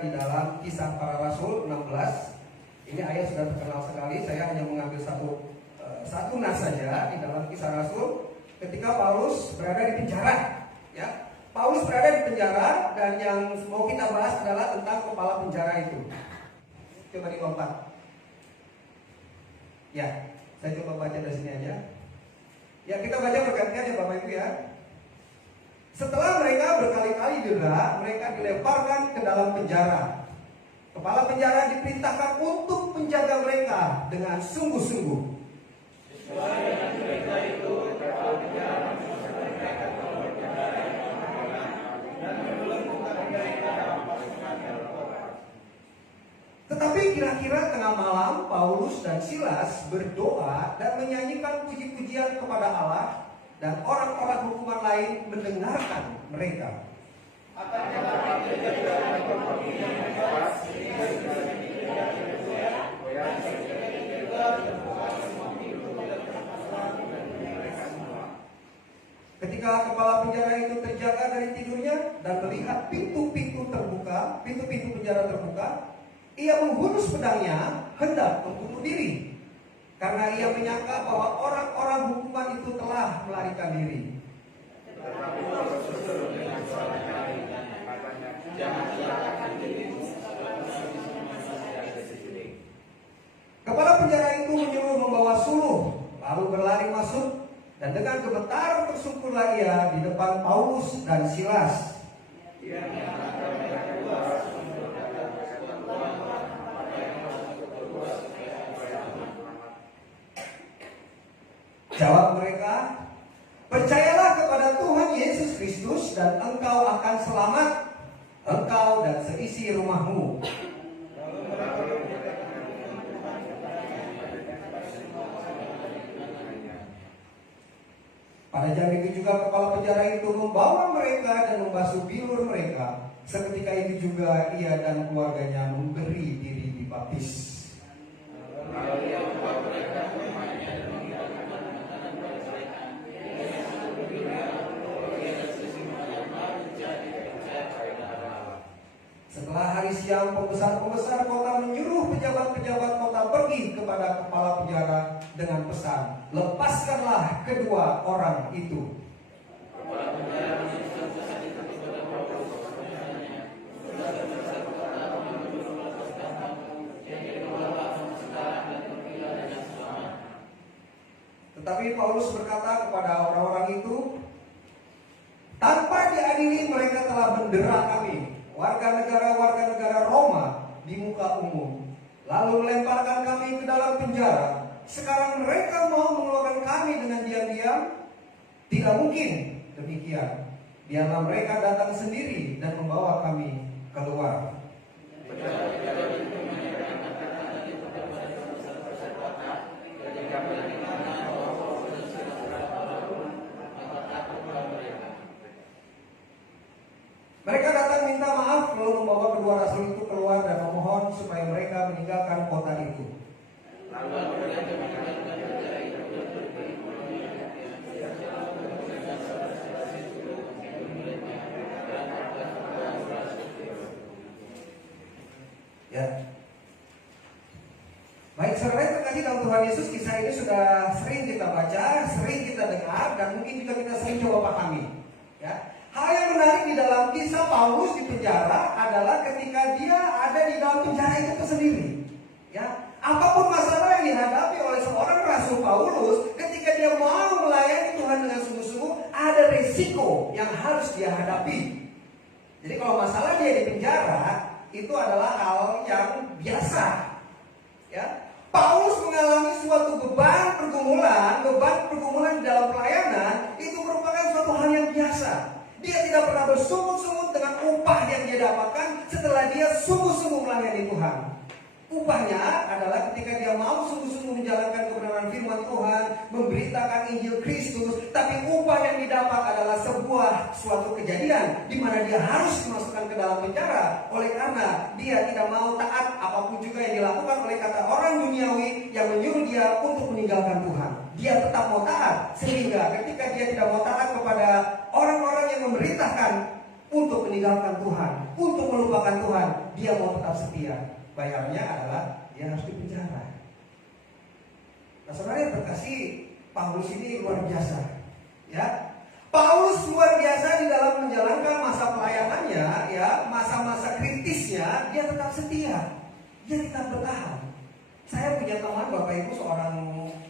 di dalam Kisah Para Rasul 16. Ini ayat sudah terkenal sekali. Saya hanya mengambil satu nas saja di dalam Kisah Rasul ketika Paulus berada di penjara. Ya, Paulus berada di penjara dan yang mau kita bahas adalah tentang kepala penjara itu. Coba dilompat. Ya, saya coba baca dari sini aja. Ya, kita baca bergantian ya Bapak Ibu ya. Setelah mereka berkali-kali didera, mereka dilemparkan ke dalam penjara. Kepala penjara diperintahkan untuk menjaga mereka dengan sungguh-sungguh. Tetapi kira-kira tengah malam, Paulus dan Silas berdoa dan menyanyikan puji-pujian kepada Allah, dan orang-orang hukuman lain mendengarkan mereka. Ketika kepala penjara itu terjaga dari tidurnya dan melihat pintu-pintu penjara terbuka, ia menghunus pedangnya hendak membunuh diri. Karena ia menyangka bahwa orang-orang hukuman itu telah melarikan diri. Kepala penjara itu menyuruh membawa suluh, lalu berlari masuk, dan dengan gemetar tersungkurlah ia di depan Paulus dan Silas. Jawab mereka, percayalah kepada Tuhan Yesus Kristus dan engkau akan selamat, engkau dan seisi rumahmu. Pada jam itu juga kepala penjara itu membawa mereka dan membasuh bilur mereka. Seketika itu juga ia dan keluarganya memberi diri dibaptis. Setelah hari siang, pembesar-pembesar kota menyuruh pejabat-pejabat kota pergi kepada kepala penjara dengan pesan, lepaskanlah kedua orang itu. Tetapi Paulus berkata kepada orang-orang itu, tanpa diadili mereka telah mendera kami, warga negara Roma di muka umum, lalu melemparkan kami ke dalam penjara. Sekarang mereka mau mengeluarkan kami dengan diam-diam? Tidak mungkin demikian. Biarlah mereka datang sendiri dan membawa kami keluar. Mereka datang minta maaf, lalu membawa kedua rasul itu keluar dan memohon supaya mereka meninggalkan kota itu. Ya. Baik, saudara yang terkasih dalam Tuhan Yesus, kisah ini sudah sering kita baca, sering kita dengar, dan mungkin juga kita sering coba pahami. Ya. Hal yang menarik di dalam kisah Paulus di penjara adalah ketika dia ada di dalam penjara itu sendiri. Ya, apapun masalah yang dihadapi oleh seorang rasul Paulus, ketika dia mau melayani Tuhan dengan sungguh-sungguh, ada risiko yang harus dia hadapi. Jadi kalau masalah dia di penjara, itu adalah hal yang biasa. Ya, Paulus mengalami suatu beban pergumulan di dalam pelayanan, itu merupakan suatu hal yang biasa. Dia tidak pernah bersungut-sungut dengan upah yang dia dapatkan setelah dia sungguh-sungguh melayani Tuhan. Upahnya adalah ketika dia mau sungguh-sungguh menjalankan kebenaran firman Tuhan, memberitakan Injil Kristus, tapi upah yang didapat adalah suatu kejadian di mana dia harus dimasukkan ke dalam penjara oleh karena dia tidak mau taat apapun juga yang dilakukan oleh kata orang duniawi yang menyuruh dia untuk meninggalkan Tuhan. Dia tetap mau taat, sehingga ketika dia tidak mau taat kepada orang-orang yang memerintahkan untuk meninggalkan Tuhan, untuk melupakan Tuhan. Dia mau tetap setia. Bayarnya adalah dia harus dipenjara. Nah, saudara yang terkasih, Paulus ini luar biasa. Ya, Paulus luar biasa di dalam menjalankan masa pelayanannya, ya, masa-masa kritisnya, dia tetap setia. Dia tetap bertahan. Saya punya teman, Bapak Ibu, seorang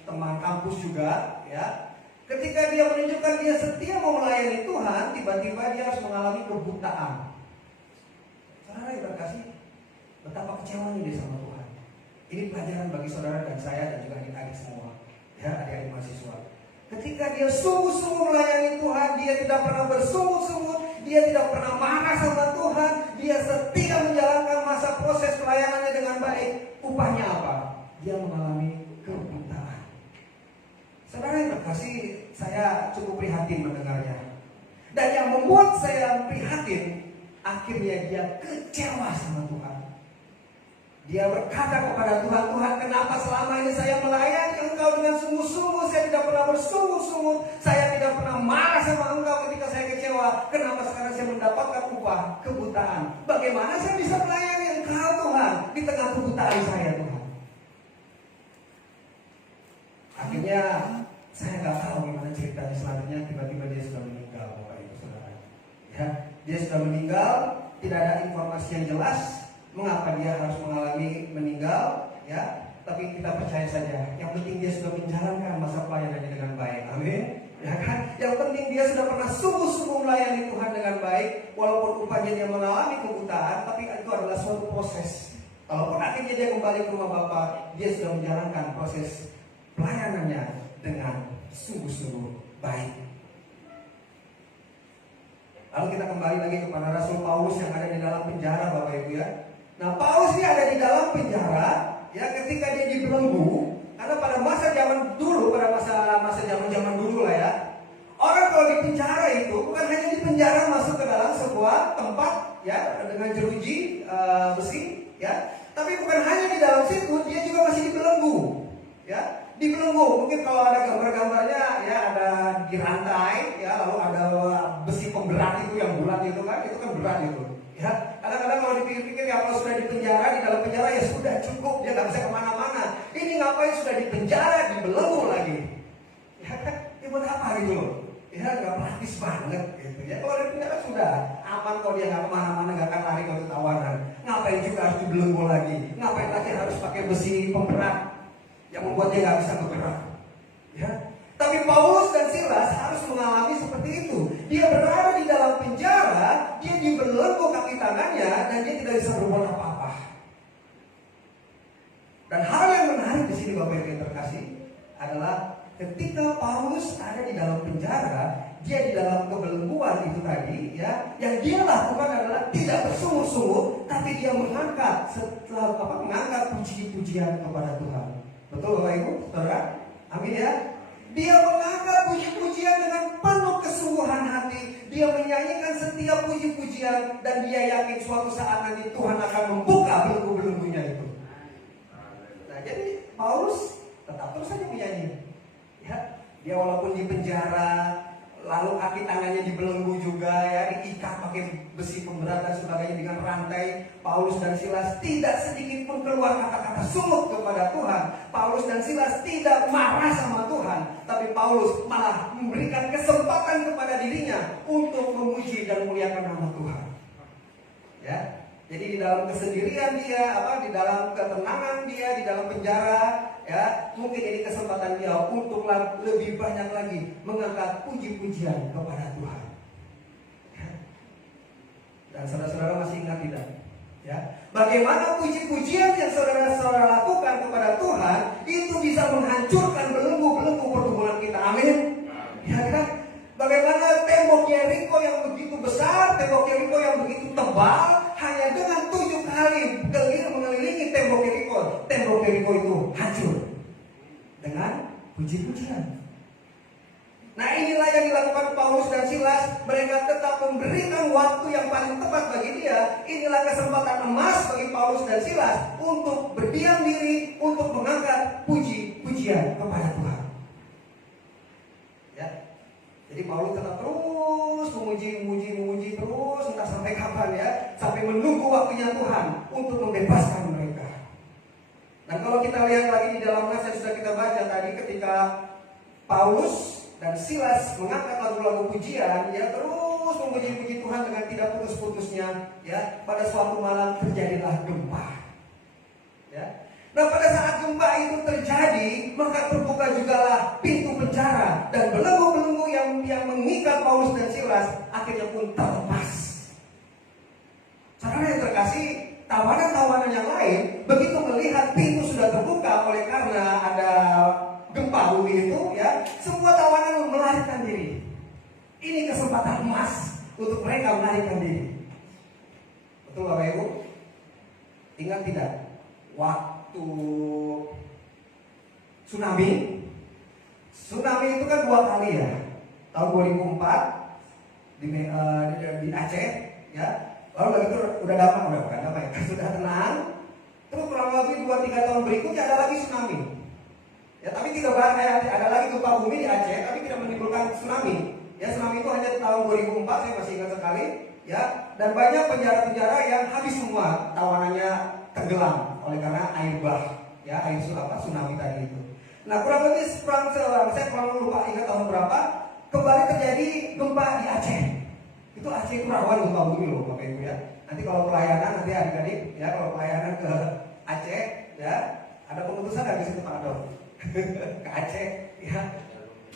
teman kampus juga, ya. Ketika dia menunjukkan dia setia mau melayani Tuhan, tiba-tiba dia harus mengalami kebutaan. Saudara yang terkasih, betapa kecewanya dia sama Tuhan. Ini pelajaran bagi saudara dan saya dan juga adik-adik semua, ya, adik-adik mahasiswa. Ketika dia sungguh-sungguh melayani Tuhan, dia tidak pernah bersungut-sungut, dia tidak pernah marah sama Tuhan, dia setia menjalankan masa proses pelayanannya dengan baik. Upahnya apa? Dia mengalami kebutaan. Saudara yang terkasih, saya cukup prihatin mendengarnya. Dan yang membuat saya prihatin, akhirnya dia kecewa sama Tuhan. Dia berkata kepada Tuhan, Tuhan, kenapa selama ini saya melayani Engkau dengan sungguh-sungguh, saya tidak pernah bersungguh-sungguh, saya tidak pernah marah sama Engkau ketika saya kecewa. Kenapa sekarang saya mendapatkan upah kebutaan? Bagaimana saya bisa melayani Engkau, Tuhan, di tengah kebutaan saya, Tuhan? Akhirnya saya nggak tahu gimana ceritanya selanjutnya. Tiba-tiba dia sudah meninggal, Bapak Ibu Saudara. Ya, dia sudah meninggal, tidak ada informasi yang jelas mengapa dia harus mengalami meninggal, ya. Tapi kita percaya saja, yang penting dia sudah menjalankan masa pelayanannya dengan baik. Amin. Ya kan? Yang penting dia sudah pernah sungguh-sungguh melayani Tuhan dengan baik, walaupun upahnya dia mengalami kebutaan, tapi itu adalah suatu proses. Kalaupun akhirnya dia kembali ke rumah Bapa, dia sudah menjalankan proses pelayanannya dengan sungguh-sungguh baik. Lalu kita kembali lagi kepada Rasul Paulus yang ada di dalam penjara, Bapak Ibu, ya. Nah, Paulus ini ada di dalam penjara, ya, ketika dia dibelenggu. Karena pada masa zaman dulu, pada masa zaman dulu lah, ya, orang kalau di penjara itu bukan hanya di penjara masuk ke dalam sebuah tempat, ya, dengan jeruji besi, ya, tapi bukan hanya di dalam situ, dia juga masih dibelenggu, ya. Dibelenggu, mungkin kalau ada gambar-gambarnya, ya, ada di rantai, ya, lalu ada besi pemberat itu yang bulat itu kan berat itu, ya. Kadang-kadang kalau dipikir-pikir, ya, kalau sudah di penjara, di dalam penjara, ya sudah cukup, dia nggak bisa kemana-mana. Ini ngapain sudah di penjara, dibelenggu lagi, ya kan? Ini buat apa gitu loh? Ya, nggak praktis banget gitu, ya. Kalau di penjara sudah aman, kalau dia nggak kemana-mana, nggak akan lari kalau ketawanan. Ngapain juga harus dibelenggu lagi? Ngapain lagi harus pakai besi pemberat yang membuat dia nggak bisa bergerak, ya. Tapi Paulus dan Silas harus mengalami seperti itu. Dia berada di dalam penjara, dia dibelenggu kaki tangannya, dan dia tidak bisa berbuat apa-apa. Dan hal yang menarik di sini, Bapak Ibu yang terkasih, adalah ketika Paulus ada di dalam penjara, dia di dalam kebelengguan itu tadi, ya, yang dia lakukan adalah tidak bersungguh-sungguh, tapi dia mengangkat puji-pujian kepada Tuhan. Betul, Bapak Ibu, Saudara? Amin, ya. Dia mengangkat puji-pujian dengan penuh kesungguhan hati. Dia menyanyikan setiap puji-pujian, dan dia yakin suatu saat nanti Tuhan akan membuka belenggu-belenggunya itu. Nah, jadi Paulus tetap terus saja menyanyi. Ya, dia walaupun di penjara, lalu kaki tangannya dibelenggu juga, ya, diikat pakai besi pemberat dan sebagainya dengan rantai. Paulus dan Silas tidak sedikit pun keluar kata-kata sungguh kepada Tuhan. Paulus dan Silas tidak marah sama Tuhan, tapi Paulus malah memberikan kesempatan kepada dirinya untuk memuji dan memuliakan nama Tuhan. Ya, jadi di dalam kesendirian dia, di dalam ketenangan dia, di dalam penjara, ya, mungkin ini kesempatan dia untuk lebih banyak lagi mengangkat puji-pujian kepada Tuhan. Ya. Dan saudara-saudara masih ingat tidak? Ya, bagaimana puji-pujian yang saudara-saudara lakukan kepada Tuhan itu bisa menghancurkan belenggu-belenggu pertumbuhan kita. Amin. Ya kan? Bagaimana tembok Yeriko yang begitu besar, tembok Yeriko yang begitu tebal, hanya dengan 7 kali mengelilingi tembok Yeriko itu hancur dengan puji-pujian. Nah, inilah yang dilakukan Paulus dan Silas. Mereka tetap memberikan waktu yang paling tepat bagi dia. Inilah kesempatan emas bagi Paulus dan Silas untuk berdiam diri, untuk mengangkat puji-pujian kepada Tuhan. Ya. Jadi Paulus tetap terus memuji terus entah sampai kapan ya, sampai menunggu waktunya Tuhan untuk membebaskan mereka. Dan kalau kita lihat lagi di dalam nas yang sudah kita baca tadi, ketika Paulus dan Silas mengangkat lagu-lagu pujian, ya terus memuji-puji Tuhan dengan tidak putus-putusnya, ya pada suatu malam terjadilah gempa. Ya. Nah pada saat gempa itu terjadi, maka terbuka jugalah pintu penjara dan belenggu-belenggu yang mengikat Paulus dan Silas akhirnya pun terlepas. Saudara yang terkasih, tawanan-tawanan yang lain begitu melihat pintu sudah terbuka oleh karena ada gempa bumi itu, ya semua tawanan melarikan diri. Ini kesempatan emas untuk mereka melarikan diri. Betul Bapak Ibu? Ingat tidak? Waktu tsunami itu kan 2 kali ya. Tahun 2004 di Aceh, ya. Lalu begitu udah damai, sudah tenang. Terus kurang lebih 2-3 tahun berikutnya ada lagi tsunami. Ya, tapi tidak ada lagi gempa bumi di Aceh, tapi tidak menimbulkan tsunami. Ya, tsunami itu hanya tahun 2004, saya masih ingat sekali. Ya, dan banyak penjara-penjara yang habis semua, tawanannya tenggelam oleh karena air bah, ya air tsunami tadi itu. Nah, kurang lebih saya kurang lupa ingat tahun berapa kembali terjadi gempa di Aceh. Itu Aceh itu rawan gempa bumi loh Bapak Ibu ya. Nanti kalau pelayanan nanti adik-adik ya, kalau pelayanan ke Aceh ya, ada pengutusan dari situ Pak Adol ke Aceh ya.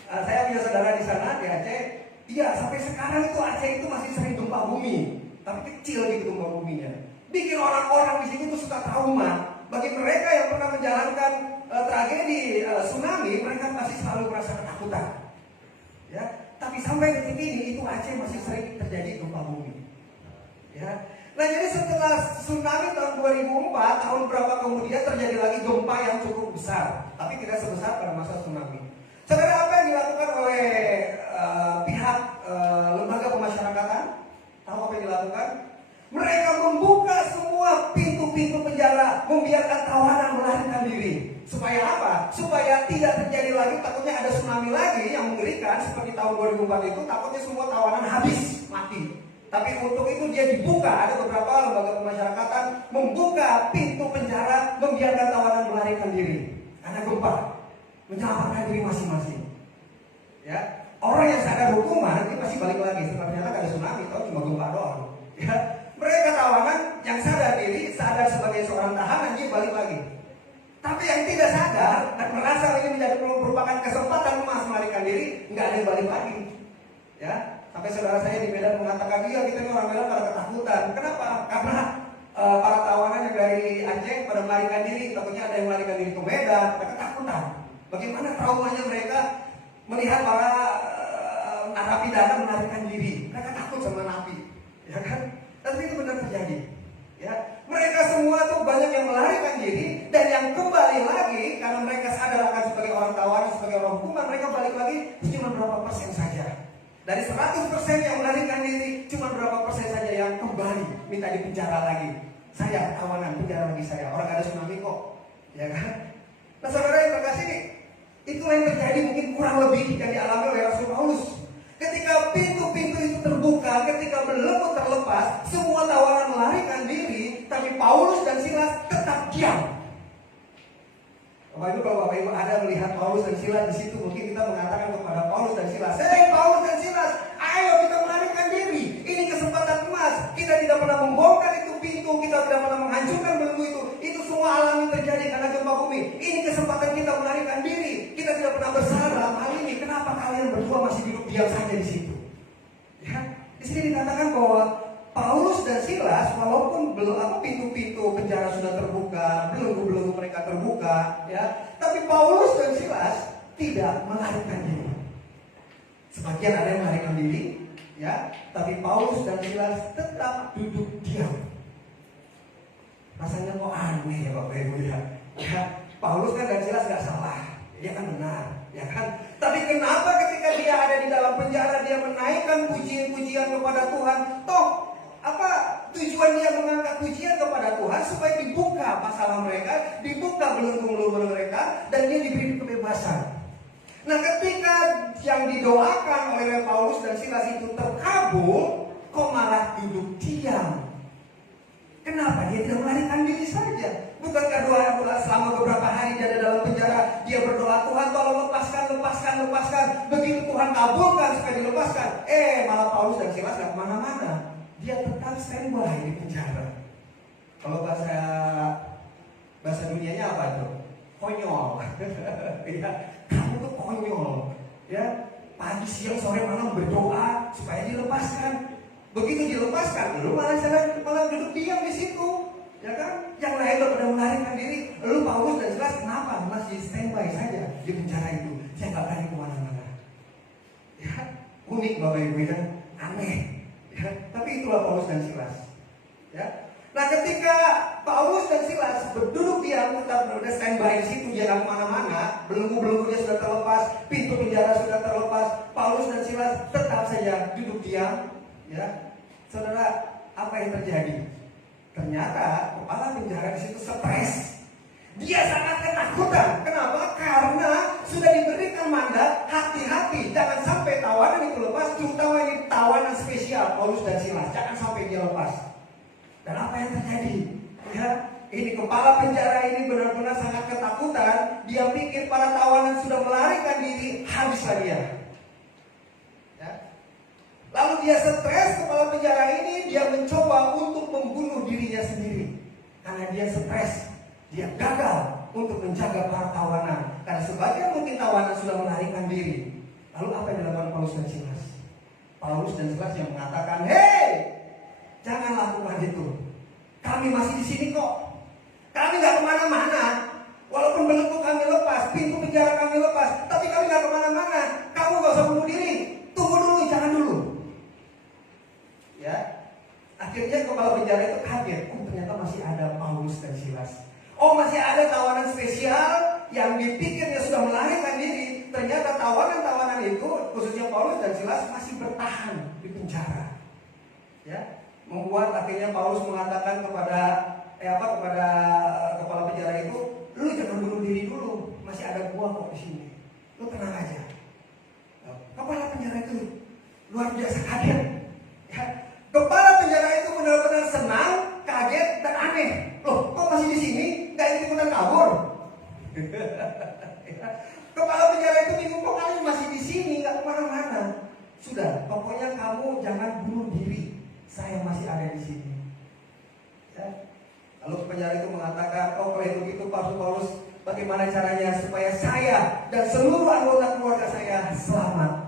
Saya punya saudara di sana di Aceh. Iya, sampai sekarang itu Aceh itu masih sering gempa bumi, tapi kecil gitu gempa buminya. Bikin orang-orang di sini tuh suka trauma. Bagi mereka yang pernah menjalankan tragedi tsunami, mereka pasti selalu merasa ketakutan. Ya, tapi sampai detik ini itu Aceh masih sering terjadi gempa bumi. Ya. Nah, jadi setelah tsunami tahun 2004, tahun berapa kemudian terjadi lagi gempa yang cukup besar, tapi tidak sebesar pada masa tsunami. Saudara, apa yang dilakukan oleh pihak lembaga pemasyarakatan? Tahu apa yang dilakukan? Mereka membuka semua pintu-pintu penjara, membiarkan tawanan melarikan diri. Supaya apa? Supaya tidak terjadi lagi, takutnya ada tsunami lagi yang mengerikan seperti tahun 2004 itu, takutnya semua tawanan habis, mati. Tapi untuk itu dia dibuka, ada beberapa lembaga pemasyarakatan membuka pintu penjara, membiarkan tawanan melarikan diri karena gempa, menyelamatkan diri masing-masing. Ya, orang yang sadar hukuman nanti pasti balik lagi. Ternyata ada tsunami, atau cuma gempa doang. Ya, mereka tawanan yang sadar diri, sadar sebagai seorang tahanan, dia balik lagi. Tapi yang tidak sadar dan merasa ini menjadi merupakan kesempatan emas melarikan diri, nggak ada yang balik lagi. Ya, sampai saudara saya di Medan mengatakan, iya kita ini orang Medan pada ketakutan. Kenapa? Karena para tawanan yang dari Aceh pada melarikan diri, takutnya ada yang melarikan diri ke Medan, mereka ketakutan. Bagaimana traumanya mereka melihat para narapidana melarikan diri? Mereka takut sama napi, ya kan? Tapi itu benar terjadi. Ya, mereka semua tuh banyak yang melarikan diri dan yang kembali lagi karena mereka sadar akan sebagai orang tawanan, sebagai orang hukuman, mereka balik lagi cuma berapa persen saja. Dari 100% yang melarikan diri, cuma berapa persen saja yang kembali minta dipenjara lagi. Saya tawanan, penjara lagi saya. Orang ada tsunami kok, ya kan? Nah, saudara yang terkasih, itulah yang terjadi mungkin kurang lebih yang dialami oleh Rasul Paulus. Ketika pintu-pintu itu terbuka, ketika belenggu terlepas, semua tawanan melarikan diri, tapi Paulus dan Silas tetap diam. Bapak Ibu, kalau Bapak Ibu ada melihat Paulus dan Silas di situ, mungkin kita mengatakan kepada Paulus dan Silas, "Hei Paulus dan Silas, ayo kita melarikan diri. Ini kesempatan emas. Kita tidak pernah membongkar itu pintu, kita tidak pernah menghancurkan belenggu itu. Itu semua alami terjadi karena gempa bumi. Ini kesempatan kita melarikan diri. Kita tidak pernah bersalah dalam hal ini. Kenapa kalian berdua masih duduk diam saja di situ?" Ya, di sini dikatakan bahwa Paulus dan Silas, walaupun belum pintu-pintu penjara sudah terbuka, belenggu-belenggu mereka terbuka, ya, tapi Paulus dan Silas tidak melarikan diri. Sebagian ada yang melarikan diri, ya, tapi Paulus dan Silas tetap duduk diam. Rasanya kok aneh ya Bapak Ibu ya. Ya, Paulus kan dan Silas nggak salah, dia kan benar, ya kan. Tapi kenapa ketika dia ada di dalam penjara dia menaikkan pujian-pujian kepada Tuhan? Toh apa tujuan dia mengangkat pujian kepada Tuhan? Supaya dibuka masalah mereka, dibuka belenggu-belenggu mereka, dan dia diberi kebebasan. Nah, ketika yang didoakan oleh Paulus dan Silas itu terkabul, kok malah duduk diam? Kenapa dia tidak melarikan diri saja? Bukankah doa selama beberapa hari dia ada dalam penjara, dia berdoa, Tuhan tolong lepaskan. Begitu Tuhan kabulkan supaya dilepaskan, malah Paulus dan Silas gak kemana-mana. Dia tetap standby di penjara. Kalau bahasa dunianya apa itu? Konyol. Ya, kamu tuh konyol. Ya, pagi, siang, sore, malam berdoa supaya dilepaskan. Begitu dilepaskan, lu malah duduk diam di situ, ya kan? Yang lain udah pada melarikan diri, lu Paulus dan Silas kenapa masih standby saja di penjara itu? Saya nggak berani kemana-mana. Ya, unik Bapak Ibu ya, aneh. Ya, tapi itulah Paulus dan Silas. Ya. Nah, ketika Paulus dan Silas berduduk diam, tetap berada standby di situ, dia nggak kemana-mana, belenggu-belenggunya sudah terlepas, pintu penjara sudah terlepas, Paulus dan Silas tetap saja duduk diam. Ya, saudara, apa yang terjadi? Ternyata kepala penjara di situ stres. Dia sangat ketakutan. Kenapa? Karena sudah diberikan mandat, hati-hati, jangan sampai tawanan itu lepas, terutama ini tawanan spesial Paulus dan Silas, jangan sampai dia lepas. Dan apa yang terjadi? Ya, ini kepala penjara ini benar-benar sangat ketakutan. Dia pikir para tawanan sudah melarikan diri, habislah dia. Lalu dia stres, kepala penjara ini dia mencoba untuk membunuh dirinya sendiri. Karena dia stres, dia gagal untuk menjaga para tawanan. Karena sebagian mungkin tawanan sudah melarikan diri. Lalu apa yang dilakukan Paulus dan Silas? Paulus dan Silas yang mengatakan, hei, jangan lakukan itu. Kami masih di sini kok. Kami gak kemana-mana. Walaupun belenggu kami lepas, pintu penjara kami lepas, tapi kami gak kemana-mana. Kamu gak usah bunuh diri. Tunggu dulu, jangan dulu. Ya, akhirnya kepala penjara itu kaget. Ternyata masih ada Paulus dan Silas. Masih ada tawanan spesial yang dipikirnya sudah melarikan diri. Ternyata tawanan-tawanan itu, khususnya Paulus dan Silas, masih bertahan di penjara. Ya, membuat akhirnya Paulus mengatakan kepada kepala penjara itu, lu jangan bunuh diri dulu, masih ada gua kok di sini. Lu tenang aja. Kepala penjara itu luar biasa kaget. Ya, kepala penjara itu benar-benar senang, kaget, dan aneh. Loh, kok masih di sini? Gak ikutan kabur? Kepala penjara itu bingung, kok kalian masih di sini, gak kemana-mana. Sudah, pokoknya kamu jangan bunuh diri. Saya masih ada di sini. Ya. Lalu penjara itu mengatakan, kalau itu begitu Paulus, bagaimana caranya supaya saya dan seluruh anggota keluarga saya selamat?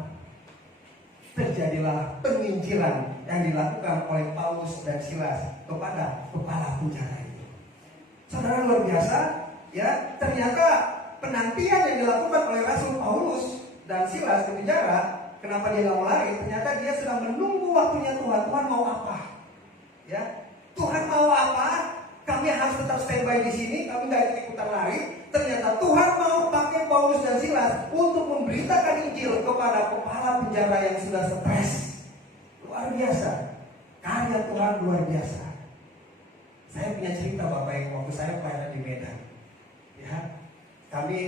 Terjadilah penginjilan yang dilakukan oleh Paulus dan Silas kepada kepala penjara itu. Saudara, luar biasa, ya. Ternyata penantian yang dilakukan oleh Rasul Paulus dan Silas di penjara, kenapa dia nggak lari? Ternyata dia sedang menunggu waktunya Tuhan. Tuhan mau apa? Ya, Tuhan mau apa? Kami harus tetap standby di sini. Kami nggak ikutan lari. Ternyata Tuhan mau pakai Paulus dan Silas untuk memberitakan Injil kepada kepala penjara yang sudah stres. Luar biasa. Karya Tuhan luar biasa. Saya punya cerita Bapak Ibu, waktu saya pelayanan di Medan. Ya, kami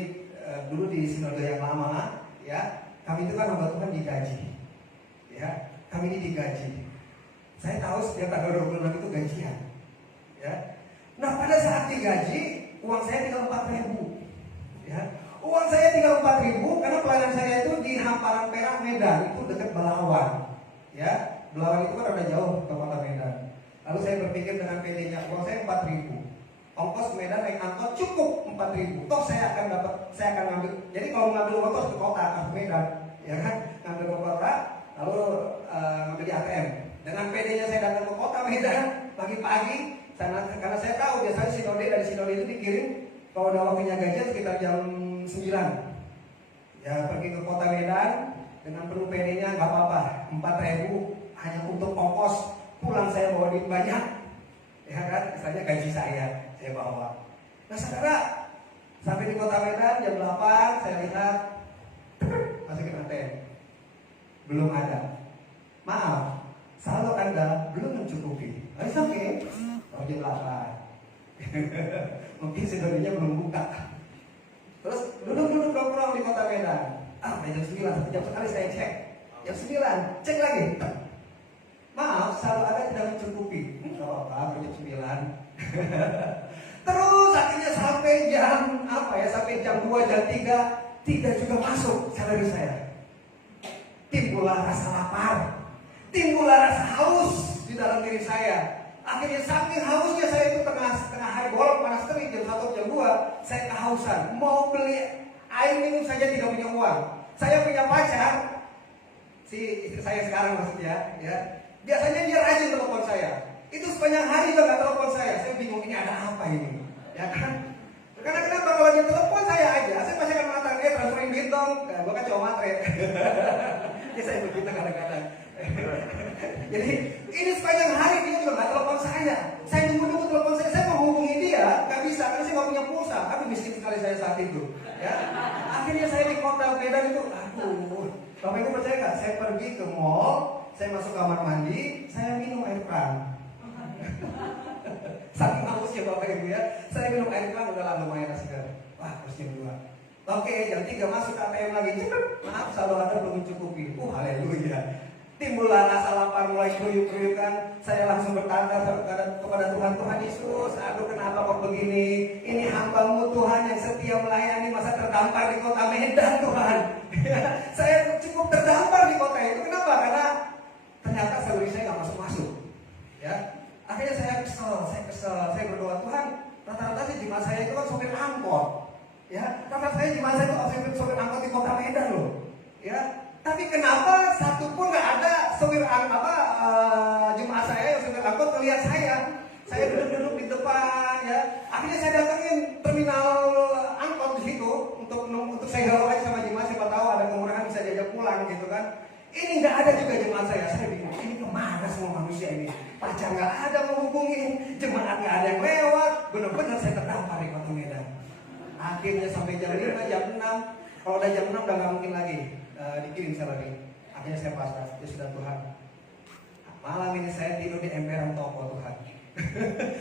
dulu di sinode yang lama, ya, kami itu kan hamba Tuhan digaji. Ya, kami ini digaji. Saya tahu setiap tanggal 26 itu gajian. Ya. Nah, pada saat digaji, uang saya tinggal 4.000. Ya. Uang saya tinggal 4.000 karena pelayanan saya itu di Hamparan Perak, Medan, itu dekat Belawan. Ya, Belawan itu kan ada jauh ke kota Medan. Lalu saya berpikir dengan PD-nya, uang saya 4.000. Ongkos Medan naik angkot cukup 4.000. Toh saya akan ngambil. Jadi kalau ngambil motor ke kota ke Medan, ya kan, ngambil ke kota, lalu ngambil di ATM. Dengan PD-nya saya datang ke kota Medan pagi-pagi, karena saya tahu biasanya dari sinode itu dikirim kalau udah waktunya gajian sekitar jam 9. Ya, pergi ke kota Medan dengan penuh PD-nya, nggak apa-apa, 4.000 hanya untuk ongkos pulang. Saya bawa duit banyak, ya kan, misalnya gaji saya bawa. Nah, saudara, sampai di kota Medan jam 8 saya lihat masukin ATM, belum ada. Maaf, saldo Anda belum mencukupi. It's okay. Oh, jam 8. Mungkin sinodenya belum buka. Terus duduk nongkrong di kota Medan. Udah jam 9, 1 jam sekali saya cek. Jam 9, cek lagi. Maaf, selalu ada tidak mencukupi. Gak apa-apa, jam 9. Terus akhirnya sampai jam 2, jam 3, tidak juga masuk salary saya. Timbullah rasa lapar, timbullah rasa haus di dalam diri saya. Akhirnya saking hausnya saya itu tengah hari bolong panas terik jam 1, jam 2, saya kehausan. Mau beli air minum saja tidak punya uang. Saya punya pacar, si istri saya sekarang maksudnya, ya. Biasanya dia rajin telepon saya. Itu sepanjang hari juga nggak telepon saya. Saya bingung ini ada apa ini, ya kan? Karena kenapa kalau dia telepon saya aja, saya pasti akan mengatakan transferin duit dong. Nah, gue kan cowok matre. Ya saya begitu kadang-kadang. Jadi ini sepanjang hari dia juga nggak telepon saya. Saya nunggu telepon saya mau hubungi dia, nggak bisa karena saya nggak punya pulsa. Aduh miskin sekali saya saat itu. Ya, akhirnya saya di kota Medan itu, Bapak Ibu percaya nggak? Saya pergi ke mall, saya masuk kamar mandi, saya minum air keran. Saking hausnya Bapak Ibu ya, saya minum air keran udah lumayan segar. Wah, terus jam 2. Oke, jam 3 masuk ke ATM lagi. Maaf, saldo Anda belum mencukupi. Haleluya. Timbullah rasa lapar mulai kruyuk-kruyukan. Saya langsung bertanya kepada Tuhan, Tuhan Yesus, aduh kenapa kok begini? Ini hamba-Mu Tuhan yang setia melayani, masa terdampar di kota Medan Tuhan. Saya cukup terdampar di kota itu. Kenapa? Karena ternyata salary saya nggak masuk-masuk. Ya, akhirnya saya kesel. Saya berdoa, Tuhan, rata-rata sih jemaat saya itu kan sopir angkot. Ya, rata-rata saya jemaat saya itu sopir angkot di kota Medan loh. Ya, tapi kenapa satu pun nggak ada jemaat saya yang sopir angkot ngelihat saya? Saya duduk di depan, ya. Akhirnya saya datangin terminal angkot di situ untuk saya galau aja sama jemaat, siapa tahu ada kemurahan bisa diajak pulang gitu kan. Ini nggak ada juga jemaat saya. Saya bingung, ini kemana semua manusia ini? Pacar nggak ada menghubungi, jemaat nggak ada yang lewat. Benar-benar saya terdampar di kota Medan. Akhirnya sampai jam 5, jam 6. Kalau udah jam 6 udah nggak mungkin lagi dikirim salary. Akhirnya saya pasrah, ya sudah Tuhan. Malam ini saya tidur di emperan toko Tuhan.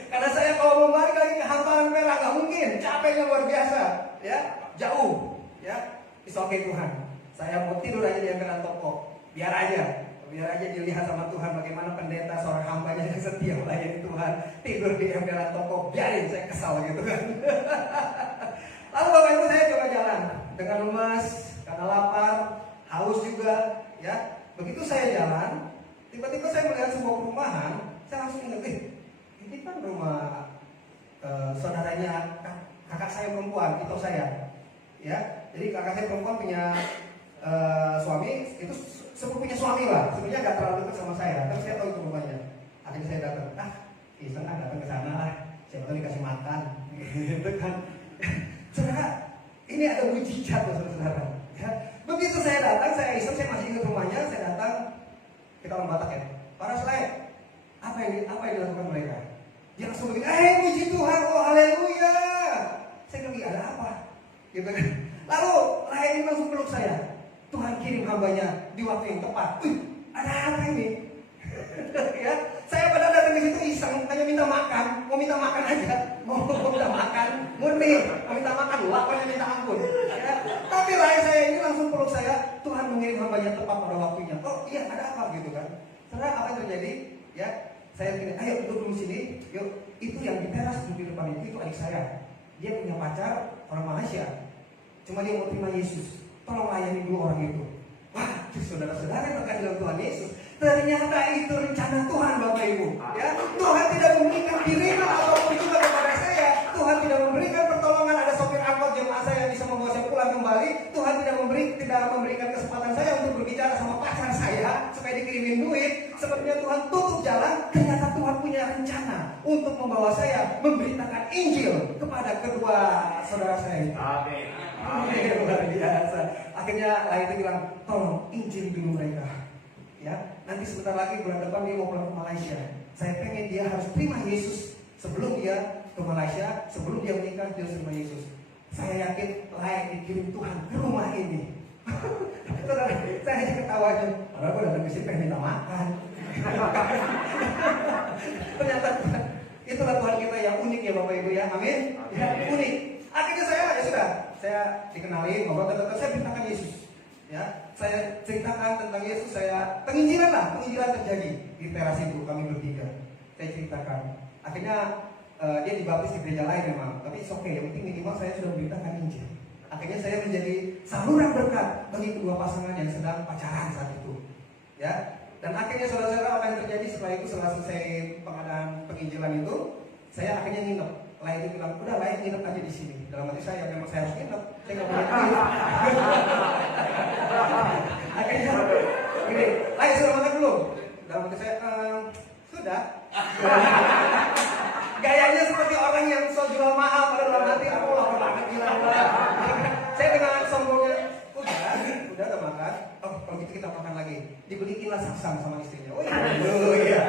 Karena saya kalau mau balik lagi ke hamparan merah nggak mungkin, capeknya luar biasa, ya jauh, ya. It's okay Tuhan. Saya mau tidur aja di emperan toko, biar aja dilihat sama Tuhan bagaimana pendeta seorang hambanya yang setia melayani Tuhan tidur di emperan toko, biarin saya kesal gitu kan. Lalu Bapak Ibu saya coba jalan dengan lemas karena lapar, haus juga, ya. Begitu saya jalan, tiba-tiba saya melihat sebuah perumahan, saya langsung ingat, ini kan rumah saudaranya kakak saya perempuan, itu saya, ya. Jadi kakak saya perempuan punya suami, itu sepupunya suami lah, sebenarnya nggak terlalu dekat sama saya, tapi saya tahu itu rumahnya. Akhirnya saya datang, iseng datang ke sana lah, siapa tahu dikasih makan, gitu kan. Saudara, ini ada mujizat loh saudara. Ya. Begitu saya datang, saya iseng, saya masih ingat rumahnya, saya datang, kita orang Batak ya, para selain, apa yang dilakukan mereka? Dia langsung begini, puji Tuhan, oh haleluya. Saya bilang, ada apa? Gitu kan. Lalu lain langsung peluk saya. Tuhan kirim hambanya di waktu yang tepat. Ada apa ini? Ya, saya pada datang ke situ iseng, hanya minta makan, mau minta makan aja, mau minta makan, murni, mau minta makan, laparnya minta ampun. Ya. Tapi lain saya ini langsung peluk saya, Tuhan mengirim hambanya tepat pada waktunya. Oh iya, ada apa gitu kan? Setelah apa yang terjadi? Ya, saya bilang, ayo duduk dulu sini, yuk. Itu yang di teras di depan itu adik saya. Dia punya pacar orang Malaysia. Cuma dia mau terima Yesus. Tolong layani dulu orang itu. Wah, saudara-saudara yang terkait dengan Tuhan Yesus. Ternyata itu rencana Tuhan Bapak Ibu. Ya, Tuhan tidak memberikan kiriman ataupun juga kepada saya. Tuhan tidak memberikan pertolongan. Ada sopir angkot jemaat saya yang bisa membawa saya pulang kembali. Tuhan tidak memberikan kesempatan saya untuk berbicara sama pacar saya supaya dikirimin duit. Sepertinya Tuhan tutup jalan. Ternyata Tuhan punya rencana untuk membawa saya memberitakan Injil kepada kedua saudara saya. Amin. Luar biasa. Akhirnya lain itu bilang, tolong Injil dulu mereka. Ya, nanti sebentar lagi bulan depan dia mau pulang ke Malaysia. Saya pengen dia harus terima Yesus sebelum dia ke Malaysia, sebelum dia menikah dia harus terima Yesus. Saya yakin layak dikirim Tuhan ke rumah ini. Saya aja ketawanya. Padahal gue datang ke sini pengen minta makan. Ternyata itulah Tuhan kita yang unik ya Bapak Ibu ya. Amin. Ya, unik. Akhirnya saya ya sudah, saya dikenalin bahwa saya beritakan Yesus. Ya, saya ceritakan tentang Yesus, penginjilan terjadi di teras itu, kami bertiga. Saya ceritakan. Akhirnya dia dibaptis di gereja lain memang, tapi oke, yang penting minimal saya sudah memberitakan Injil. Akhirnya saya menjadi saluran berkat bagi kedua pasangan yang sedang pacaran saat itu. Ya, dan akhirnya saudara-saudara, apa yang terjadi setelah itu, setelah selesai pengadaan penginjilan itu, saya akhirnya nginep. Lain itu bilang, udah Lain nginep aja di sini. Dalam hati saya, memang saya harus nginep. Saya nggak boleh nginep. Akhirnya, gini, Lain sudah makan belum? Dalam hati saya, sudah. Gayanya seperti orang yang so jual mahal pada dalam hati, aku lapar banget gila. Saya dengan sombongnya, udah makan. Oh, kalau gitu kita makan lagi. Dibeliinlah saksang sama istrinya. Oh iya.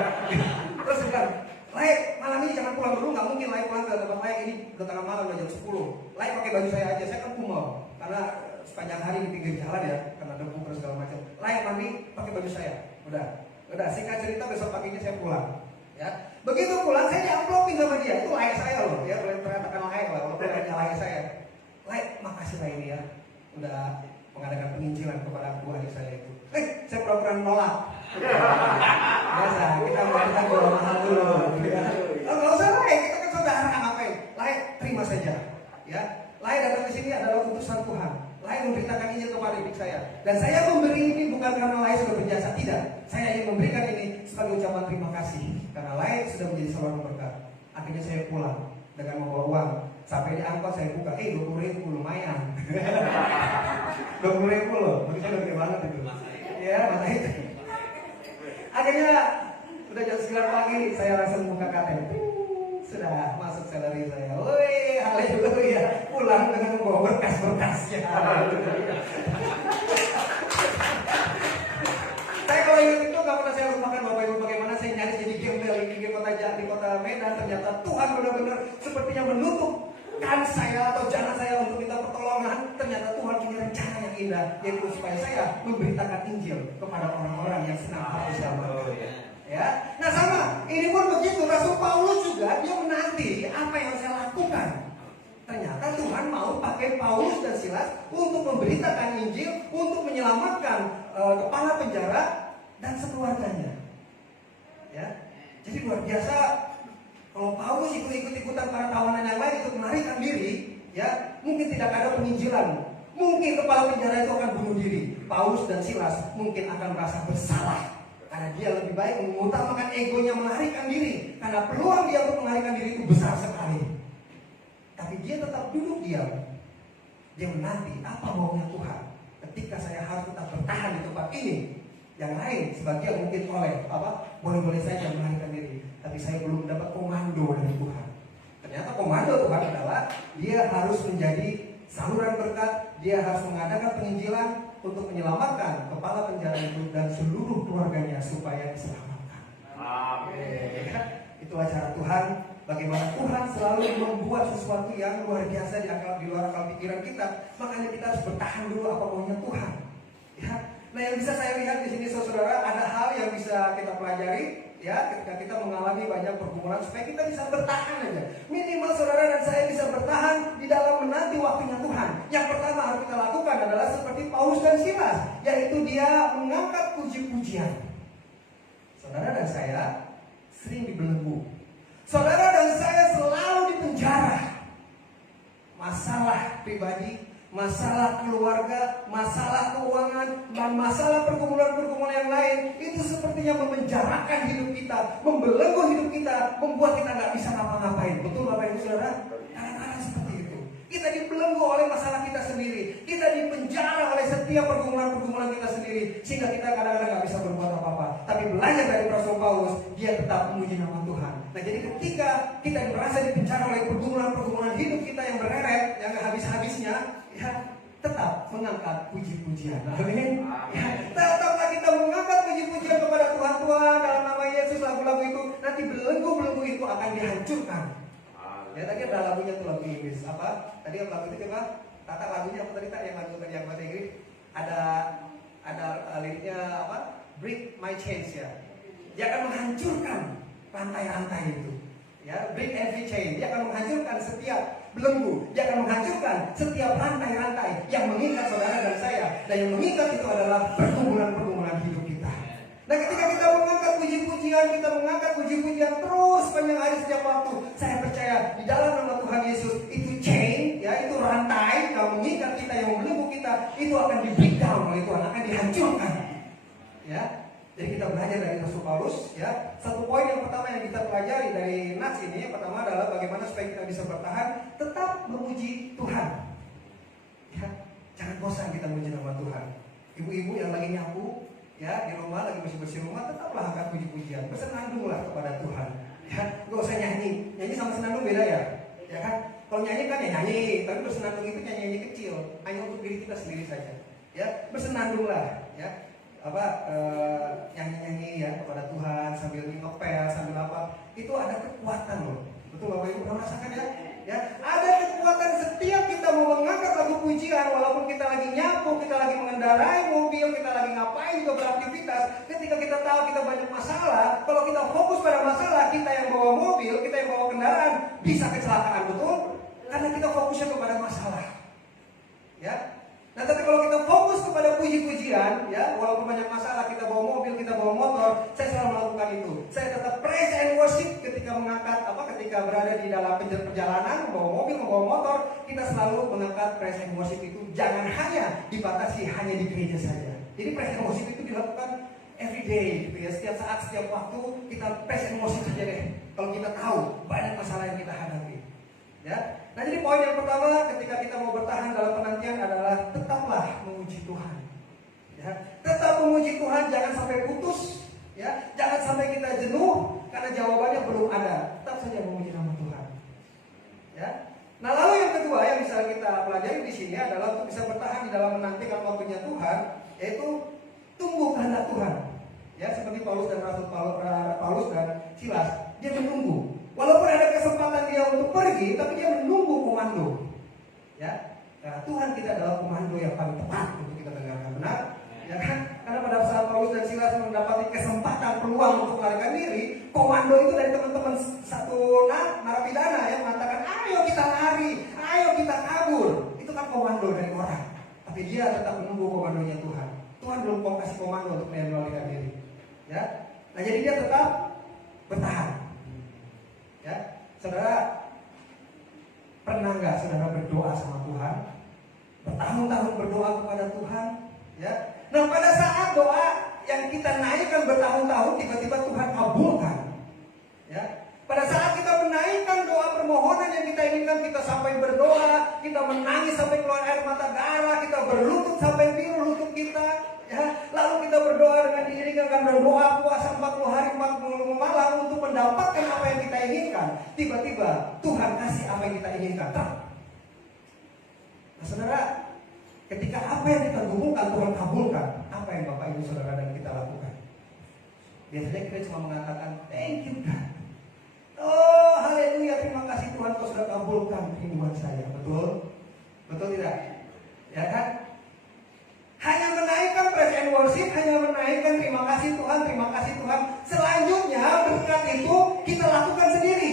Terus bilang, Lain, malam ini jangan pulang dulu, nggak mungkin Lain pulang ke tempat Lain, ini udah tengah malam, udah jam 10. Lain pakai baju saya aja, saya kan kumel. Karena sepanjang hari di pinggir jalan ya, karena debu dan segala macam. Lain mandi pakai baju saya. Udah singkat cerita, besok paginya saya pulang. Ya, begitu pulang saya diamplopin sama dia. Itu Lain saya loh, ya boleh ternyatakan Lain lah, walaupun Lain saya. Lain, makasih Lain ya, udah mengadakan penginjilan kepada kedua adik saya itu. Saya pura-pura nolak. Biasa, kita jual mahal dulu. Nggak usah Lain, kita kan saudara, ngapain? Lain, terima saja. Ya, Lain datang ke sini adalah utusan Tuhan. Lain memberitakan Injil kepada adik saya. Dan saya memberi ini bukan karena Lain sudah berjasa, tidak. Saya ingin memberikan ini sebagai ucapan terima kasih karena Lain sudah menjadi saluran berkat. Akhirnya saya pulang dengan membawa uang. Sampai di angkot saya buka, 20.000 lumayan. 20.000 loh, bagi saya gede banget itu. Ya, masa itu. Akhirnya udah jam 9 pagi, saya langsung buka KTP. Sudah masuk salary saya. Woi, haleluya. Pulang dengan membawa berkas-berkasnya. Saya kalau ingat itu nggak pernah saya harus makan Bapak Ibu bagaimana saya nyaris jadi gembel di kota Medan. Ternyata Tuhan benar-benar sepertinya menutupkan saya atau jalan saya untuk minta pertolongan. Ternyata Tuhan punya rencana yang indah, yaitu supaya saya memberitakan Injil kepada orang-orang yang senang hati sama. Ya, nah sama, ini pun begitu. Rasul Paulus juga dia menanti apa yang saya lakukan. Ternyata Tuhan mau pakai Paulus dan Silas untuk memberitakan Injil, untuk menyelamatkan kepala penjara dan sekeluarganya. Ya, jadi luar biasa. Kalau Paulus ikut-ikutan para tawanan yang lain untuk melarikan diri, ya mungkin tidak ada penginjilan. Mungkin kepala penjara itu akan bunuh diri. Paulus dan Silas mungkin akan merasa bersalah. Karena dia lebih baik mengutamakan egonya melarikan diri. Karena peluang dia untuk melarikan diri itu besar sekali. Tapi dia tetap duduk diam. Dia menanti apa maunya Tuhan. Ketika saya harus tetap bertahan di tempat ini, yang lain sebagian mungkin boleh-boleh saja melarikan diri. Tapi saya belum mendapat komando dari Tuhan. Ternyata komando Tuhan adalah dia harus menjadi saluran berkat. Dia harus mengadakan penginjilan untuk menyelamatkan kepala penjara itu dan seluruh keluarganya supaya diselamatkan. Amin. Itulah cara Tuhan. Bagaimana Tuhan selalu membuat sesuatu yang luar biasa di luar akal pikiran kita. Makanya kita harus bertahan dulu apa maunya Tuhan. Ya. Nah, yang bisa saya lihat di sini saudara, ada hal yang bisa kita pelajari. Ya, ketika kita mengalami banyak pergumulan supaya kita bisa bertahan aja. Minimal saudara dan saya bisa bertahan di dalam menanti waktunya Tuhan. Yang pertama harus kita lakukan adalah seperti Paulus dan Silas, yaitu dia mengangkat puji-pujian. Saudara dan saya sering dibelenggu. Saudara dan saya selalu dipenjara. Masalah pribadi, masalah keluarga, masalah keuangan, dan masalah pergumulan-pergumulan yang lain itu sepertinya memenjarakan hidup kita, membelenggu hidup kita, membuat kita nggak bisa ngapa-ngapain. Betul Bapak Ibu Saudara? Kadang-kadang seperti itu. Kita dibelenggu oleh masalah kita sendiri, kita dipenjara oleh setiap pergumulan-pergumulan kita sendiri, sehingga kita kadang-kadang nggak bisa berbuat apa-apa. Tapi belajar dari Rasul Paulus, dia tetap memuji nama Tuhan. Nah, jadi ketika kita merasa dipenjara oleh pergumulan-pergumulan hidup kita yang bereret, yang nggak habis-habisnya, ya tetap mengangkat puji-pujian. Amin. Ya, tetaplah kita mengangkat puji-pujian kepada Tuhan dalam nama Yesus. Lagu-lagu itu nanti belenggu-belenggu itu akan dihancurkan. Ya tadi ada lagunya tuh, lagu Inggris apa? Tadi lagu itu coba kata lagunya apa tadi yang lagu tadi yang bahasa Inggris ada liriknya apa? Break my chains ya. Dia akan menghancurkan rantai-rantai itu. Ya, break every chain. Dia akan menghancurkan setiap setiap belenggu. Dia akan menghancurkan setiap rantai-rantai yang mengikat saudara dan saya. Dan yang mengikat itu adalah pergumulan-pergumulan hidup kita. Nah, ketika kita mengangkat puji-pujian, kita mengangkat puji-pujian terus sepanjang hari setiap waktu, saya percaya di dalam nama Tuhan Yesus itu chain, ya, itu rantai yang mengikat kita, yang membelenggu kita, itu akan di break down oleh Tuhan, akan dihancurkan. Ya, jadi kita belajar dari Rasul Paulus. Ya, satu poin yang pertama yang kita pelajari dari nats ini, yang pertama adalah bagaimana supaya kita bisa bertahan, tetap memuji Tuhan. Ya, jangan bosan kita memuji nama Tuhan. Ibu-ibu yang lagi nyapu, ya, di rumah lagi bersih-bersih rumah, tetaplah angkat puji-pujian, bersenandunglah kepada Tuhan. Ya, gak usah nyanyi sama senandung beda ya, ya kan? Kalau nyanyi kan ya nyanyi, tapi bersenandung itu nyanyi kecil, hanya untuk diri kita sendiri saja. Ya, bersenandunglah, ya, nyanyi ya kepada Tuhan sambil ngepel, sambil apa, itu ada kekuatan loh. Betul Bapak Ibu pernah merasakan ya? Ya, ada kekuatan setiap kita mau mengangkat lagu pujian, walaupun kita lagi nyapu, kita lagi mengendarai mobil, kita lagi ngapain juga beraktivitas. Ketika kita tahu kita banyak masalah, kalau kita fokus pada masalah, kita yang bawa mobil, kita yang bawa kendaraan, bisa kecelakaan, betul? Karena kita fokusnya kepada masalah. Ya. Nah, tapi kalau kita fokus kepada puji-pujian, ya, walaupun banyak masalah, kita bawa mobil, kita bawa motor, saya selalu melakukan itu. Saya tetap praise and worship ketika mengangkat, ketika berada di dalam perjalanan, membawa mobil, membawa motor, kita selalu mengangkat praise and worship itu. Jangan hanya dibatasi hanya di gereja saja. Jadi praise and worship itu dilakukan every day, gitu ya. Setiap saat, setiap waktu kita praise and worship saja deh. Kalau kita tahu banyak masalah yang kita hadapi, ya. Nah, jadi poin yang pertama ketika kita mau bertahan dalam penantian adalah tetaplah memuji Tuhan. Ya, tetap memuji Tuhan, jangan sampai putus, ya, jangan sampai kita jenuh karena jawabannya belum ada. Tetap saja memuji nama Tuhan. Ya. Nah, lalu yang kedua yang bisa kita pelajari di sini adalah untuk bisa bertahan di dalam menantikan waktunya Tuhan, yaitu tunggu kehendak Tuhan. Ya, seperti Paulus dan Paulus dan Silas, dia menunggu. Walaupun ada kesempatan dia untuk pergi, tapi dia menunggu komando. Ya, nah, Tuhan kita adalah komando yang paling tepat untuk kita dengarkan, benar? Ya kan? Karena pada saat Paulus dan Silas mendapati kesempatan peluang untuk melarikan diri, komando itu dari teman-teman satu narapidana yang mengatakan, ayo kita lari, ayo kita kabur. Itu kan komando dari orang. Tapi dia tetap menunggu komandonya Tuhan. Tuhan belum mau kasih komando untuk melarikan diri. Ya, nah jadi dia tetap bertahan. Ya, saudara, pernah nggak saudara berdoa sama Tuhan? Bertahun-tahun berdoa kepada Tuhan, ya. Nah, pada saat doa yang kita naikkan bertahun-tahun, tiba-tiba Tuhan kabulkan, ya. Pada saat kita menaikkan doa permohonan yang kita inginkan, kita sampai berdoa, kita menangis sampai keluar air mata darah, kita berlutut sampai biru lutut kita, ya. Lalu kita berdoa dengan diiringkan berdoa puasa 40 hari 40 malam untuk mendapatkan apa yang kita inginkan. Tiba-tiba Tuhan kasih apa yang kita inginkan. Nah, saudara, ketika apa yang kita gumulkan Tuhan kabulkan, apa yang Bapak Ibu Saudara dan kita lakukan? Biasanya kita cuma mengatakan thank you God. Oh, haleluya, terima kasih Tuhan kau sudah kabulkan kerinduan saya. Betul? Betul tidak? Ya kan? Hanya menaikkan praise and worship, hanya menaikkan terima kasih Tuhan, terima kasih Tuhan. Selanjutnya berkat itu kita lakukan sendiri.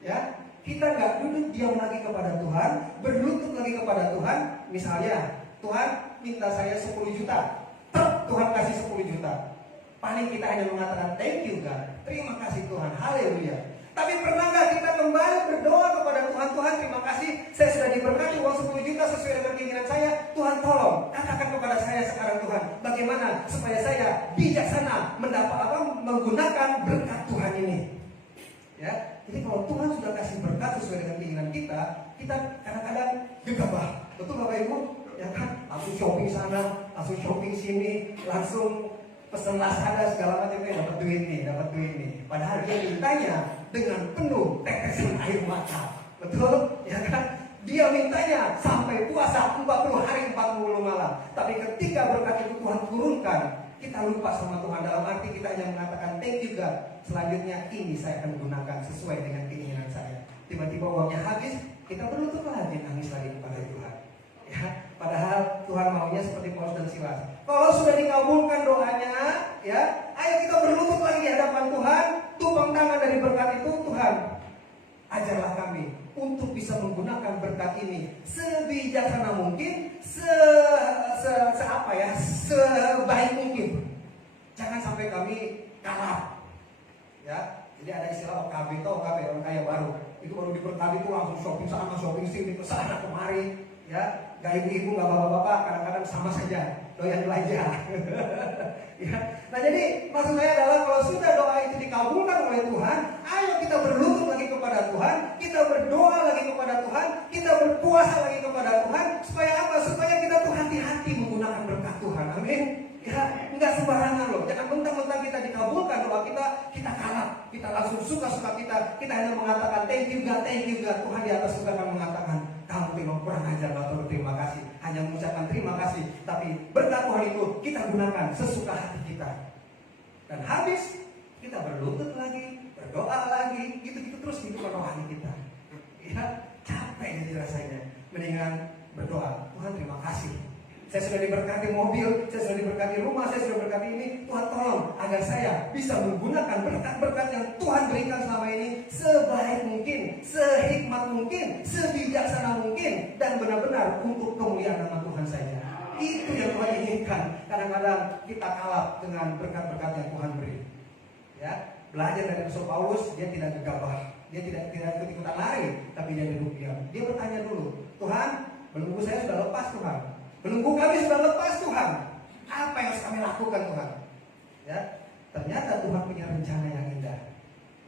Ya, kita nggak duduk diam lagi kepada Tuhan, berlutut lagi kepada Tuhan. Misalnya, Tuhan minta saya 10 juta, Tuhan kasih 10 juta. Paling kita hanya mengatakan thank you God, terima kasih Tuhan, haleluya. Tapi pernah nggak kita kembali berdoa kepada Tuhan, Tuhan terima kasih, saya sudah diberkati uang 10 juta sesuai dengan keinginan saya. Tuhan tolong katakan kepada saya sekarang Tuhan, bagaimana supaya saya bijaksana menggunakan berkat Tuhan ini. Ya, jadi kalau Tuhan sudah kasih berkat sesuai dengan keinginan kita, kita kadang-kadang gegabah. Betul Bapak Ibu? Ya kan? Langsung shopping sana, langsung shopping sini, langsung pesen Lazada segala macam, dapat duit nih. Padahal dia mintanya dengan penuh tetesan air mata. Betul? Ya kan? Dia mintanya sampai puasa 40 hari 40 malam. Tapi ketika berkat itu Tuhan turunkan, kita lupa sama Tuhan. Dalam arti kita hanya mengatakan thank you God, selanjutnya ini saya akan gunakan sesuai dengan keinginan saya. Tiba-tiba uangnya habis, kita berlutut lagi, nangis lagi kepada Tuhan. Ya, padahal Tuhan maunya seperti Paulus dan Silas. Kalau sudah dikabulkan doanya, ya, ayo kita berlutut lagi di hadapan Tuhan, tumpang tangan dari berkat itu. Tuhan, ajar ajarlah kami untuk bisa menggunakan berkat ini sebijaksana mungkin, sebaik mungkin. Jangan sampai kami kalah. Ya, jadi ada istilah OKB, orang kaya baru. Itu baru diberkati itu langsung shopping sana, shopping sini, ke sana kemari. Ya, gak ibu-ibu, gak bapak-bapak, kadang-kadang sama saja, doyan belanja. Ya. Nah jadi maksud saya adalah kalau sudah doa itu dikabulkan oleh Tuhan, ayo kita berlutut lagi kepada Tuhan, kita berdoa lagi kepada Tuhan, kita berpuasa lagi kepada Tuhan, supaya apa? Supaya kita tuh hati-hati menggunakan berkat Tuhan. Amin. Ya, enggak sembarangan loh. Jangan mentang-mentang kita dikabulkan doa kita kalah. Kita langsung suka-suka kita hanya mengatakan thank you God. Tuhan di atas juga akan mengatakan kamu memang kurang ajar, gak tahu berterima kasih. Hanya mengucapkan terima kasih, tapi berkat Tuhan itu kita gunakan sesuka hati kita. Dan habis kita berlutut lagi, berdoa lagi, gitu-gitu terus kehidupan rohani kita. Ya, capek jadi rasanya. Mendingan berdoa, Tuhan terima kasih. Saya sudah diberkati mobil, saya sudah diberkati rumah, saya sudah berkati ini. Tuhan tolong agar saya bisa menggunakan berkat-berkat yang Tuhan berikan selama ini sebaik mungkin, sehikmat mungkin, sebijaksana mungkin, dan benar-benar untuk kemuliaan nama Tuhan saja. Itu yang Tuhan inginkan. Kadang-kadang kita kalah dengan berkat-berkat yang Tuhan beri. Ya, belajar dari Rasul Paulus, dia tidak gegabah, dia tidak ikut-ikutan lari, tapi dia duduk diam. Dia bertanya dulu, Tuhan, belenggu saya sudah lepas Tuhan. Belenggu kami sudah lepas Tuhan. Apa yang harus kami lakukan Tuhan? Ya, ternyata Tuhan punya rencana yang indah.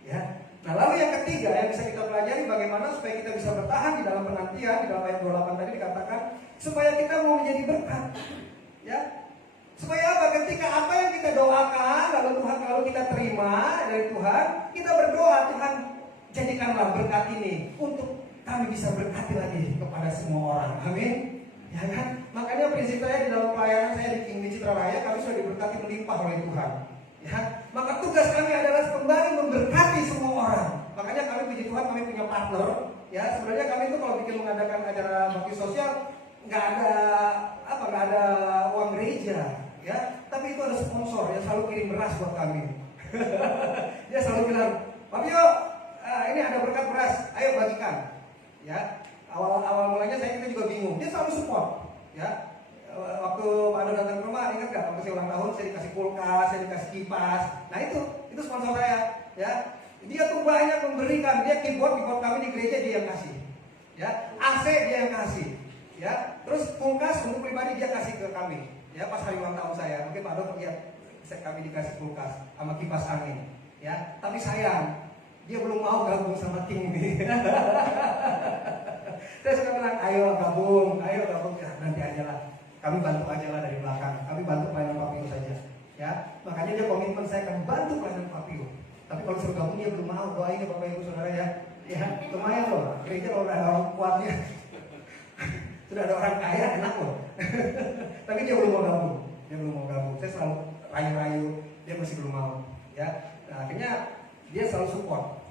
Ya. Nah lalu yang ketiga yang bisa kita pelajari bagaimana supaya kita bisa bertahan di dalam penantian. Di dalam ayat 28 tadi dikatakan supaya kita mau menjadi berkat. Ya. Supaya apa? Ketika apa yang kita doakan lalu kita terima dari Tuhan, kita berdoa, Tuhan jadikanlah berkat ini untuk kami bisa berkati lagi kepada semua orang. Amin. Ya kan? Makanya prinsip saya di dalam pelayanan saya di King Citra Raya, kami sudah diberkati melimpah oleh Tuhan. Ya, maka tugas kami adalah kembali memberkati semua orang. Makanya kami puji Tuhan, kami punya partner. Ya, sebenarnya kami itu kalau bikin mengadakan acara bakti sosial nggak ada uang gereja, ya. Tapi itu ada sponsor yang selalu kirim beras buat kami. Dia selalu bilang, Pak Pio, ini ada berkat beras, ayo bagikan. Ya. Awal mulanya kita juga bingung. Dia selalu support, ya. Waktu Pak Ado datang ke rumah, ingat nggak? Waktu saya ulang tahun, saya dikasih kulkas, saya dikasih kipas. Nah itu sponsor saya, ya. Dia tuh banyak memberikan. Dia keyboard kami di gereja dia yang kasih, ya. AC dia yang kasih, ya. Terus kulkas untuk pribadi dia kasih ke kami, ya. Pas hari ulang tahun saya, mungkin Pak Ado lihat kami dikasih kulkas sama kipas angin, ya. Tapi sayang, dia belum mau gabung sama tim ini. Saya suka bilang, ayo gabung, ya, nanti aja lah. Kami bantu aja lah dari belakang. Kami bantu pelayanan Pak Pio saja. Ya, makanya dia komitmen saya akan bantu pelayanan Pak Pio. Tapi kalau suruh gabung dia belum mau. Doain ya Bapak Ibu Saudara ya. Ya, lumayan loh. Gereja kalau udah ada orang kuatnya, sudah ada orang kaya enak loh. Tapi dia belum mau gabung. Saya selalu rayu-rayu, dia masih belum mau. Ya, nah, akhirnya dia selalu support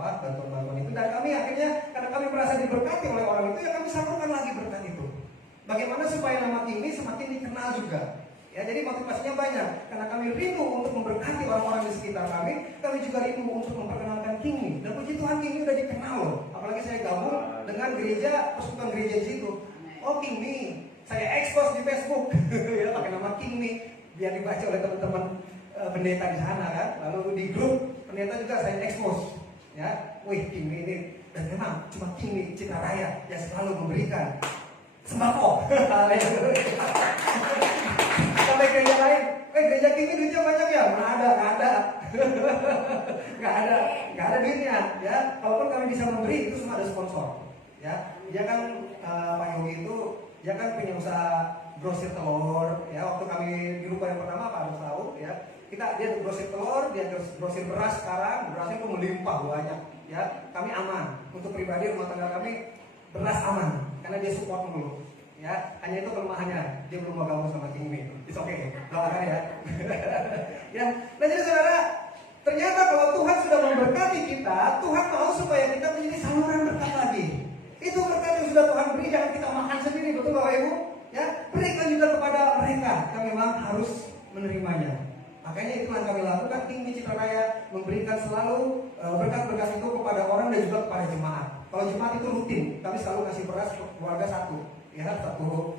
bantuan-bantuan itu, dan kami akhirnya karena kami merasa diberkati oleh orang itu, ya kami salurkan lagi berkat itu. Bagaimana supaya nama ini semakin dikenal juga. Ya, jadi motivasinya banyak karena kami rindu untuk memberkati orang-orang di sekitar kami juga rindu untuk memperkenalkan Kingmi. Dan puji Tuhan Kingmi udah dikenal loh. Apalagi saya gabung dengan persekutuan gereja di situ. Oh Kingmi, saya expose di Facebook ya pakai nama Kingmi biar dibaca oleh teman-teman pendeta di sana kan. Lalu di grup pendeta juga saya expose, ya, wih Kingmi ini, dan memang cuma Kingmi Citra Raya yang selalu memberikan sembako. Sampai gereja lain, gereja Kingmi duitnya banyak ya? Nggak ada duitnya, ya. Kalaupun kami bisa memberi itu semua ada sponsor, ya. Dia kan Pak Yogi itu, dia kan punya usaha grosir telur, ya. Waktu kami di rumah yang pertama Pak Ado tahu, ya. Dia grosir telur, dia grosir beras sekarang, berasnya itu melimpah banyak, ya. Kami aman, untuk pribadi rumah tangga kami beras aman, karena dia support dulu, ya. Hanya itu kelemahannya, dia belum mau gabung sama Kingmi. It's okay, doakan ya. Ya, nah jadi saudara, ternyata kalau Tuhan sudah memberkati kita, Tuhan mau supaya kita menjadi saluran berkat lagi. Itu berkat yang sudah Tuhan beri, jangan kita makan sendiri, betul Bapak Ibu? Ya, berikan juga kepada mereka yang memang harus menerimanya. Makanya itu yang kami lakukan, tim Citra Raya memberikan selalu berkat-berkat itu kepada orang dan juga kepada jemaat. Kalau jemaat itu rutin, kami selalu kasih beras keluarga satu, ya satu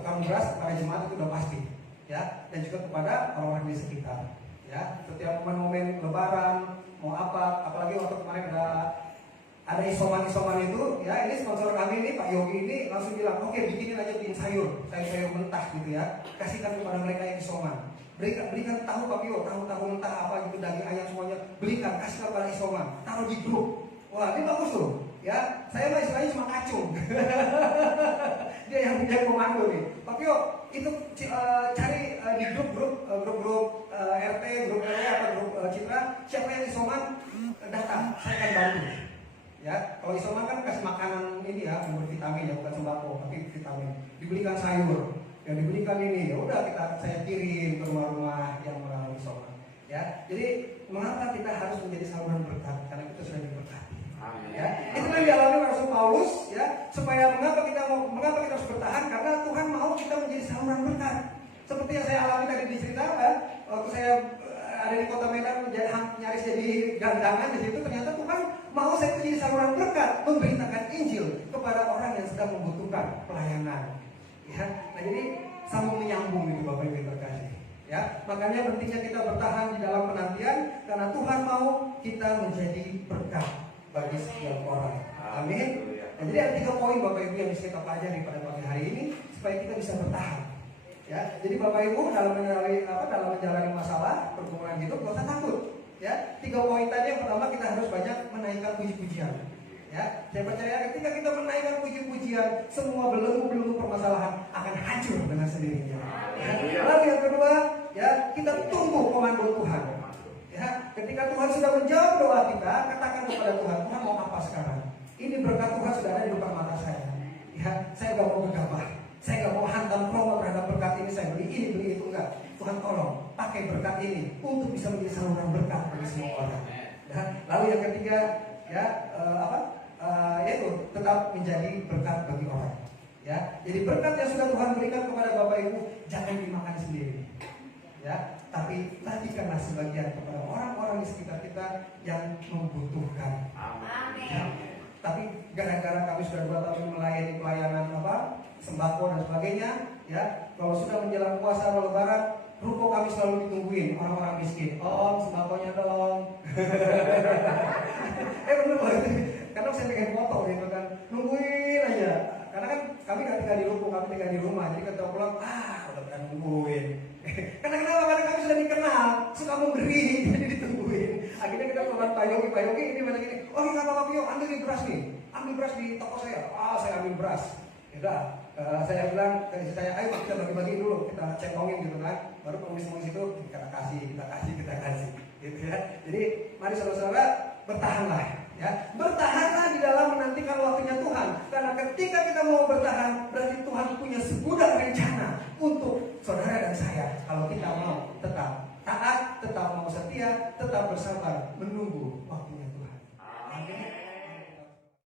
kamu beras kepada jemaat itu udah pasti, ya, dan juga kepada orang-orang di sekitar, ya. Setiap momen Lebaran mau apa, apalagi waktu kemarin ada isoman itu, ya, ini sponsor kami ini Pak Yogi ini langsung bilang, oke, bikinin aja bikin sayur mentah gitu ya, kasihkan kepada mereka yang isoman. Berikan tahu Pak Yo, tahu mentah apa gitu, daging ayam semuanya, belikan, kasih kepada isoman, taruh di grup. Wah, ini bagus tuh, ya. Saya mah istilahnya cuma kacung. Dia yang punya komando nih. Pak Yo, itu cari di grup RT, grup RW atau grup Citra, siapa yang isoman datang, saya akan bantu. Ya, kalau isoman kan kasih makanan ini ya, sumber vitamin ya, bukan sembako, tapi vitamin. Dibelikan sayur, yang dibelikan ini, ya udah saya kirim ke rumah-rumah yang melalui isoman. Ya, jadi mengapa kita harus menjadi saluran berkat? Karena kita sudah diberkati. Ya, itu yang dialami Rasul Paulus, ya, supaya mengapa kita harus bertahan? Karena Tuhan mau kita menjadi saluran berkat. Seperti yang saya alami tadi diceritakan, waktu saya ada di kota Medan nyaris jadi gandangan di situ, ternyata Tuhan mau saya menjadi saluran berkat, memberitakan Injil kepada orang yang sedang membutuhkan pelayanan. Ya, nah jadi sambung menyambung itu Bapak Ibu terkasih. Ya, makanya pentingnya kita bertahan di dalam penantian karena Tuhan mau kita menjadi berkat bagi setiap orang. Amin. Nah, jadi ada 3 poin Bapak Ibu yang bisa kita pelajari pada pagi hari ini supaya kita bisa bertahan. Ya, jadi Bapak Ibu dalam menjalani masalah pergumulan hidup gak usah takut. Ya, 3 poin tadi, yang pertama kita harus banyak menaikkan puji-pujian. Ya, saya percaya ketika kita menaikkan puji-pujian, semua belenggu-belenggu permasalahan akan hancur dengan sendirinya. Ya. Lalu yang kedua, ya, kita tunggu komando Tuhan. Ya, ketika Tuhan sudah menjawab doa kita, katakan kepada Tuhan, Tuhan mau apa sekarang? Ini berkat Tuhan sudah ada di depan mata saya. Ya, saya gak mau gegabah. Saya gak mau hantam promo terhadap berkat ini, saya beli ini, beli itu, enggak. Tuhan tolong pakai berkat ini untuk bisa menjadi saluran berkat bagi semua orang. Ya. Lalu yang ketiga, ya, yaitu tetap menjadi berkat bagi orang. Ya, jadi berkat yang sudah Tuhan berikan kepada Bapak Ibu jangan dimakan sendiri. Ya, tapi bagikanlah sebagian kepada orang-orang di sekitar kita yang membutuhkan. Amin. Ya. Tapi gara-gara kami sudah 2 tahun melayani pelayanan sembako dan sebagainya, ya, kalau sudah menjelang puasa atau Lebaran, ruko kami selalu ditungguin orang-orang miskin. Om, sembakonya dong. Bener banget. Karena saya pengen foto gitu kan, nungguin aja. Karena kan kami gak tinggal di ruko, kami tinggal di rumah. Jadi ketika pulang, udah pernah nungguin. Karena kenapa? Karena kami sudah dikenal, suka memberi, jadi ditungguin. Akhirnya kita keluar Pak Yogi ini mana gini. Oh iya Pak Pio, ambil beras nih, ambil beras di toko saya. Saya ambil beras. Yaudah, saya bilang ke istri saya, ayo kita bagi-bagi dulu, kita centongin gitu kan. Baru pengemis-pengemis itu kita kasih, gitu ya. Jadi mari saudara-saudara bertahanlah, ya. Bertahanlah di dalam menantikan waktunya Tuhan. Karena ketika kita mau bertahan, berarti Tuhan punya segudang rencana untuk saudara dan saya. Kalau kita mau tetap taat, tetap mau setia, tetap bersabar menunggu waktunya Tuhan.